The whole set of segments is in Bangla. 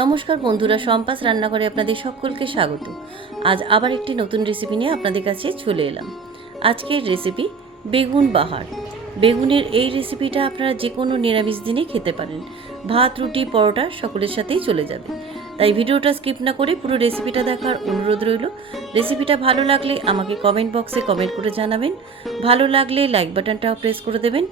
নমস্কার বন্ধুরা সম্পাস রান্নাঘরে আপনাদের সকলকে স্বাগত। আজ আবার একটি নতুন রেসিপি নিয়ে আপনাদের কাছে চলে এলাম। আজকের রেসিপি বেগুন বাহার। বেগুনের এই রেসিপিটা আপনারা যে কোনো নিরামিষ দিনে খেতে পারেন। ভাত, রুটি, পরোটা সকলের সাথেই চলে যাবে। তাই ভিডিওটা স্কিপ না করে পুরো রেসিপিটা দেখার অনুরোধ রইল। রেসিপিটা ভালো লাগলে আমাকে কমেন্ট বক্সে কমেন্ট করে জানাবেন। ভালো লাগলে লাইক বাটনটাও প্রেস করে দেবেন।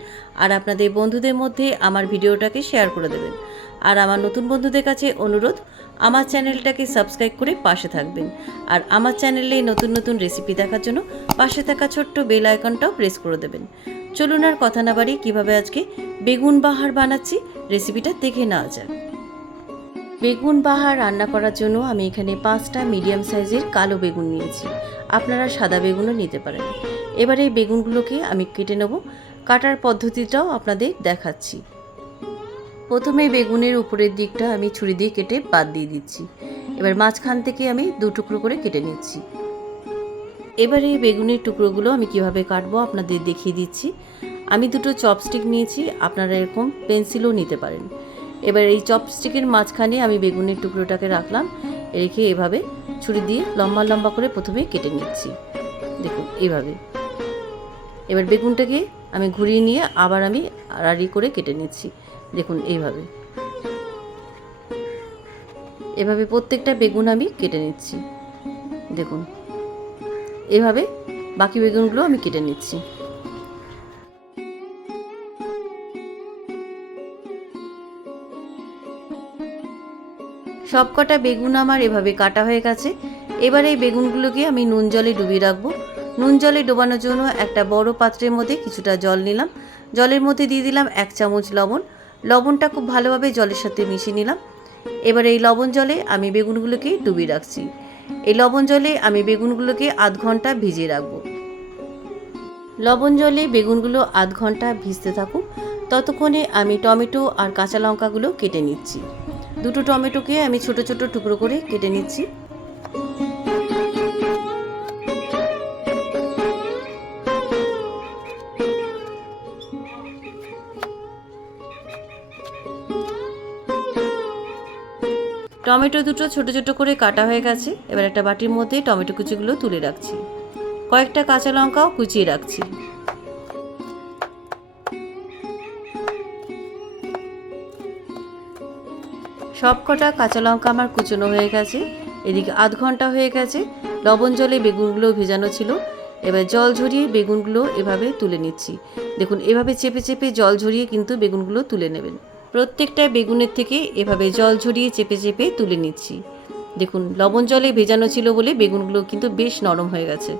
আর আপনাদের বন্ধুদের মধ্যে আমার ভিডিওটাকে শেয়ার করে দেবেন। আর আমার নতুন বন্ধুদের কাছে অনুরোধ, আমার চ্যানেলটাকে সাবস্ক্রাইব করে পাশে থাকবেন। আর আমার চ্যানেলে নতুন নতুন রেসিপি দেখার জন্য পাশে থাকা ছোট্ট বেল আইকনটাও প্রেস করে দেবেন। চলুন আর কথা না বাড়ি কীভাবে আজকে বেগুন বাহার বানাচ্ছি, রেসিপিটা দেখে নেওয়া যাক। বেগুন বাহার রান্না করার জন্য আমি এখানে পাঁচটা মিডিয়াম সাইজের কালো বেগুন নিয়েছি। আপনারা সাদা বেগুনও নিতে পারেন। এবারে এই বেগুনগুলোকে আমি কেটে নেব। কাটার পদ্ধতিটাও আপনাদের দেখাচ্ছি। প্রথমে বেগুনের উপরের দিকটা আমি ছুরি দিয়ে কেটে বাদ দিয়ে দিচ্ছি। এবার মাঝখান থেকে আমি দু টুকরো করে কেটে নিচ্ছি। এবার এই বেগুনের টুকরোগুলো আমি কীভাবে কাটবো আপনাদের দেখিয়ে দিচ্ছি। আমি দুটো চপস্টিক নিয়েছি, আপনারা এরকম পেন্সিলও নিতে পারেন। এবার এই চপস্টিকের মাঝখানে আমি বেগুনের টুকরোটাকে রাখলাম, রেখে এভাবে ছুরি দিয়ে লম্বা লম্বা করে প্রথমে কেটে নিচ্ছি। দেখুন এইভাবে এবার বেগুনটাকে আমি ঘুরিয়ে নিয়ে আবার আমি আড়াড়ি করে কেটে নিচ্ছি। দেখুন, এইভাবে। এভাবে প্রত্যেকটা বেগুন আমি কেটে নিচ্ছি। দেখুন, এভাবে বাকি বেগুনগুলো আমি কেটে নিচ্ছি। সবকটা বেগুন আমার এভাবে কাটা হয়ে গেছে। এবার এই বেগুনগুলোকে আমি নুন জলে ডুবিয়ে রাখব। নুন জলে ডোবানোর জন্য একটা বড় পাত্রের মধ্যে কিছুটা জল নিলাম। জলের মধ্যে দিয়ে দিলাম এক চামচ লবণ। লবণটা খুব ভালোভাবে জলের সাথে মিশিয়ে নিলাম। এবার এই লবণ জলে আমি বেগুনগুলোকে ডুবিয়ে রাখছি। এই লবণ জলে আমি বেগুনগুলোকে আধ ঘণ্টা ভিজিয়ে রাখব। লবণ জলে বেগুনগুলো আধ ঘণ্টা ভিজতে থাকুক। ততক্ষণে আমি টমেটো আর কাঁচা লঙ্কাগুলো কেটে নিচ্ছি। দুটো টমেটোকে আমি ছোট ছোট টুকরো করে কেটে নিচ্ছি। টমেটো দুটো ছোট ছোট করে কাটা হয়ে গেছে। এবার একটা বাটির মধ্যে টমেটো কুচিগুলো তুলে রাখছি। কয়েকটা কাঁচা লঙ্কাও কুচিয়ে রাখছি। সব কটা কাঁচা লঙ্কা আমার কুচনো হয়ে গেছে। এদিকে আধ ঘণ্টা হয়ে গেছে। লবণ জলে বেগুনগুলো ভেজানো ছিল। এবার জল ঝরিয়ে বেগুনগুলো এভাবে তুলে নিচ্ছি। দেখুন, এভাবে চেপে চেপে জল ঝরিয়ে কিন্তু বেগুনগুলো তুলে নেবেন। প্রত্যেকটা বেগুনের থেকে এভাবে জল ঝরিয়ে চেপে চেপে তুলে নিচ্ছি। দেখুন, লবণ জলে ভেজানো ছিল বলে বেগুনগুলো কিন্তু বেশ নরম হয়ে গেছে।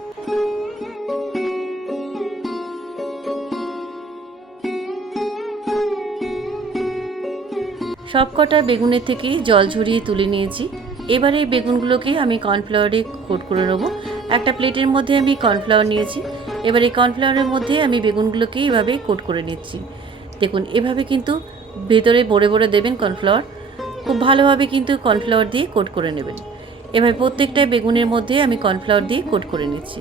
সবকটা বেগুনের থেকেই জল ঝরিয়ে তুলে নিয়েছি। এবারে এই বেগুনগুলোকে আমি কর্নফ্লাওয়ারে কোট করে নেব। একটা প্লেটের মধ্যে আমি কর্নফ্লাওয়ার নিয়েছি। এবার এই কর্নফ্লাওয়ারের মধ্যে আমি বেগুনগুলোকে এভাবে কোট করে নিচ্ছি। দেখুন, এভাবে কিন্তু ভেতরে বড়ে বড়ে দেবেন কর্নফ্লাওয়ার। খুব ভালোভাবে কিন্তু কর্নফ্লাওয়ার দিয়ে কোট করে নেবেন। এভাবে প্রত্যেকটা বেগুনের মধ্যে আমি কর্নফ্লাওয়ার দিয়ে কোট করে নিচ্ছি।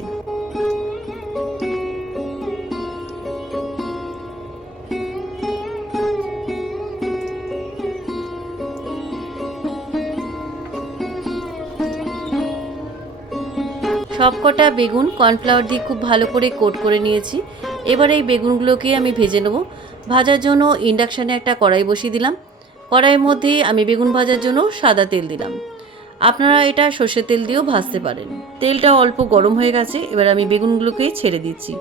সবকটা বেগুন কর্নফ্লাওয়ার দিয়ে খুব ভালো করে কোট করে নিয়েছি। এবার এই বেগুনগুলোকে আমি ভেজে নেব। ভাজার জন্য ইন্ডাকশানে একটা কড়াই বসিয়ে দিলাম। কড়াইয়ের মধ্যে আমি বেগুন ভাজার জন্য সাদা তেল দিলাম। আপনারা এটা সর্ষের তেল দিয়েও ভাজতে পারেন। তেলটা অল্প গরম হয়ে গেছে, এবার আমি বেগুনগুলোকে ছেড়ে দিচ্ছি।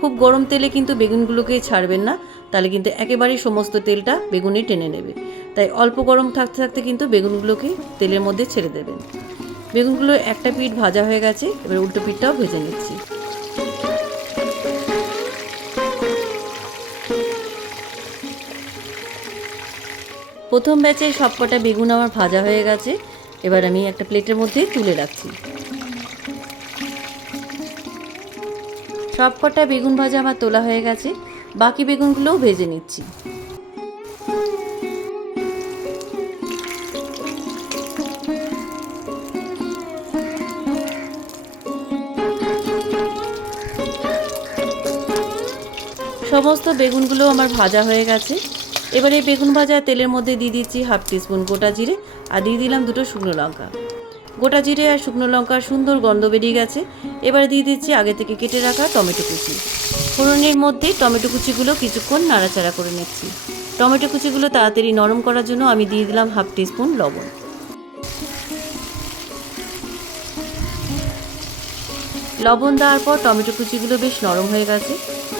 খুব গরম তেলে কিন্তু বেগুনগুলোকে ছাড়বেন না, তাহলে কিন্তু একেবারেই সমস্ত তেলটা বেগুনে টেনে নেবে। তাই অল্প গরম থাকতে থাকতে কিন্তু বেগুনগুলোকে তেলের মধ্যে ছেড়ে দেবেন। বেগুনগুলো একটা পিঠ ভাজা হয়ে গেছে, এবার উল্টো পিঠটাও ভেজে নিচ্ছি। প্রথম ব্যাচে সবকটা বেগুন আমার ভাজা হয়ে গেছে। এবার আমি একটা প্লেটের মধ্যে তুলে রাখছি। সবকটা বেগুন ভাজা আমার তোলা হয়ে গেছে। বাকি বেগুনগুলোও ভেজে নিচ্ছি। সমস্ত বেগুনগুলো আমার ভাজা হয়ে গেছে। এবারে বেগুন ভাজা, তেলের মধ্যে দিয়ে দিচ্ছি হাফ টিস্পুন গোটা জিরে আর দিয়ে দিলাম দুটো শুকনো লঙ্কা। গোটা জিরে আর শুকনো লঙ্কার সুন্দর গন্ধ বেরিয়ে গেছে। এবার দিয়ে দিচ্ছি আগে থেকে কেটে রাখা টমেটো কুচি। ফোড়নের মধ্যে টমেটো কুচিগুলো কিছুক্ষণ নাড়াচাড়া করে নিচ্ছি। টমেটো কুচিগুলো তাড়াতাড়ি নরম করার জন্য আমি দিয়ে দিলাম হাফ টিস্পুন লবণ। লবণ দেওয়ার পর টমেটো কুচিগুলো বেশ নরম হয়ে গেছে।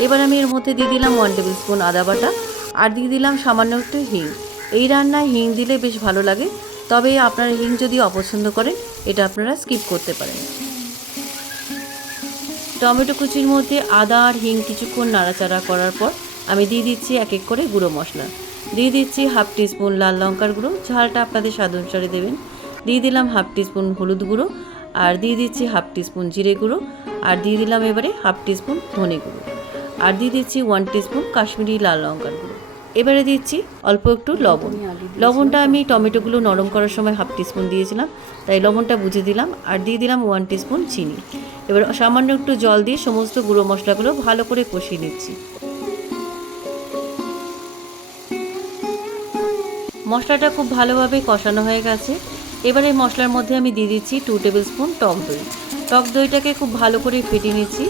এবার আমি এর মধ্যে দিয়ে দিলাম ওয়ান টেবিল স্পুন আদা বাটা। আর দিয়ে দিলাম সামান্য একটু হিং। এই রান্নায় হিং দিলে বেশ ভালো লাগে, তবে আপনারা হিং যদি অপছন্দ করেন, এটা আপনারা স্কিপ করতে পারেন। টমেটো কুচির মধ্যে আদা আর হিং কিছুক্ষণ নাড়াচাড়া করার পর আমি দিয়ে দিচ্ছি এক এক করে গুঁড়ো মশলা। দিয়ে দিচ্ছি হাফ টিস্পুন লাল লঙ্কার গুঁড়ো, ঝালটা আপনাদের স্বাদ অনুসারে দেবেন। দিয়ে দিলাম হাফ টিস্পুন হলুদ গুঁড়ো, আর দিয়ে দিচ্ছি হাফ টিস্পুন জিরে গুঁড়ো, আর দিয়ে দিলাম এবারে হাফ টিস্পুন ধনে গুঁড়ো। আর দিয়ে দিচ্ছি ওয়ান টিস্পুন কাশ্মীরি লাল লঙ্কার গুঁড়ো। এবারে দিচ্ছি অল্প একটু লবণ। লবণটা আমি টমেটোগুলো নরম করার সময় হাফ টিস্পুন দিয়েছিলাম তাই লবণটা বুঝে দিলাম আর দিয়ে দিলাম ওয়ান টিস্পুন চিনি। এবার সামান্য একটু জল দিয়ে সমস্ত গুঁড়ো মশলাগুলো ভালো করে কষিয়ে নিচ্ছি। মশলাটা খুব ভালোভাবে কষানো হয়ে গেছে। এবার এই মশলার মধ্যে আমি দিয়ে দিচ্ছি টু টেবিল স্পুন টক দই। টক দইটাকে খুব ভালো করে ফেটিয়ে নিচ্ছি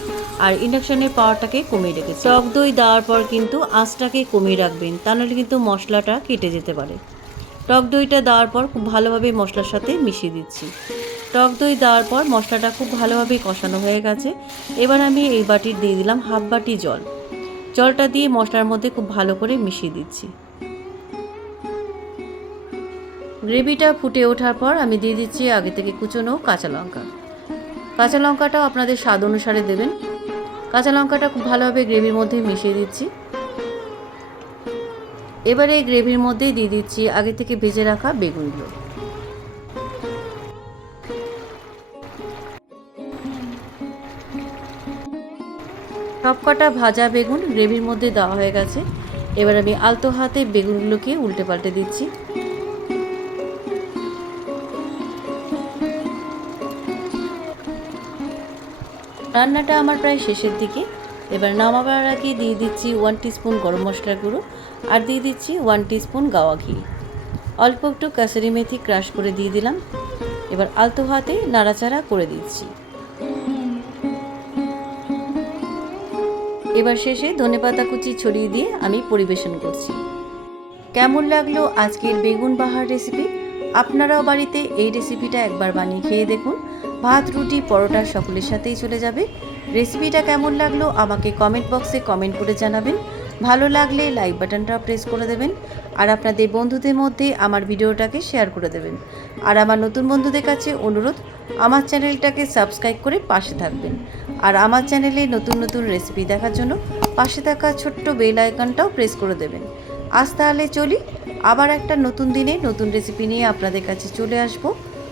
আর ইন্ডাকশনের পাওয়ারটাকে কমিয়ে রেখেছি। টক দই দেওয়ার পর কিন্তু আঁচটাকে কমিয়ে রাখবেন, তা নাহলে কিন্তু মশলাটা কেটে যেতে পারে। টক দইটা দেওয়ার পর খুব ভালোভাবে মশলার সাথে মিশিয়ে দিচ্ছি। টক দই দেওয়ার পর মশলাটা খুব ভালোভাবে কষানো হয়ে গেছে। এবার আমি এই বাটির দিয়ে দিলাম হাফ বাটি জল। জলটা দিয়ে মশলার মধ্যে খুব ভালো করে মিশিয়ে দিচ্ছি। গ্রেভিটা ফুটে ওঠার পর আমি দিয়ে দিচ্ছি আগে থেকে কুচনো কাঁচা লঙ্কা। কাঁচা লঙ্কাটাও আপনাদের স্বাদ অনুসারে দেবেন। কাঁচা লঙ্কাটা খুব ভালোভাবে গ্রেভির মধ্যে মিশিয়ে দিচ্ছি। এবারে এই গ্রেভির মধ্যেই দিয়ে দিচ্ছি আগে থেকে ভেজে রাখা বেগুনগুলো। সবকটা ভাজা বেগুন গ্রেভির মধ্যে দেওয়া হয়ে গেছে। এবার আমি আলতো হাতে বেগুনগুলোকে উল্টে পাল্টে দিচ্ছি। রান্নাটা আমার প্রায় শেষের দিকে। এবার নামাবার আগে দিয়ে দিচ্ছি ওয়ান টিস্পুন গরম মশলার গুঁড়ো আর দিয়ে দিচ্ছি ওয়ান টিস্পুন গাওয়া ঘি। অল্প একটু কাসুরি মেথি ক্রাশ করে দিয়ে দিলাম। এবার আলতো হাতে নাড়াচাড়া করে দিচ্ছি। এবার শেষে ধনেপাতা কুচি ছড়িয়ে দিয়ে আমি পরিবেশন করছি। কেমন লাগল আজকের বেগুন বাহার রেসিপি আপনারাও বাড়িতে এই রেসিপিটা একবার বানিয়ে খেয়ে দেখুন। ভাত, রুটি, পরোটা সকলের সাথেই চলে যাবে। রেসিপিটা কেমন লাগল আমাকে কমেন্ট বক্সে কমেন্ট করে জানাবেন। ভালো লাগলে লাইক বাটনটা প্রেস করে দেবেন। আর আপনাদের বন্ধুদের মধ্যে আমার ভিডিওটাকে শেয়ার করে দেবেন। আর আমার নতুন বন্ধুদের কাছে অনুরোধ, আমার চ্যানেলটাকে সাবস্ক্রাইব করে পাশে থাকবেন। আর আমার চ্যানেলে নতুন নতুন রেসিপি দেখার জন্য পাশে থাকা ছোট্ট বেল আইকনটাও প্রেস করে দেবেন। আজ তাহলে চলি, আবার একটা নতুন দিনে নতুন রেসিপি নিয়ে আপনাদের কাছে চলে আসব।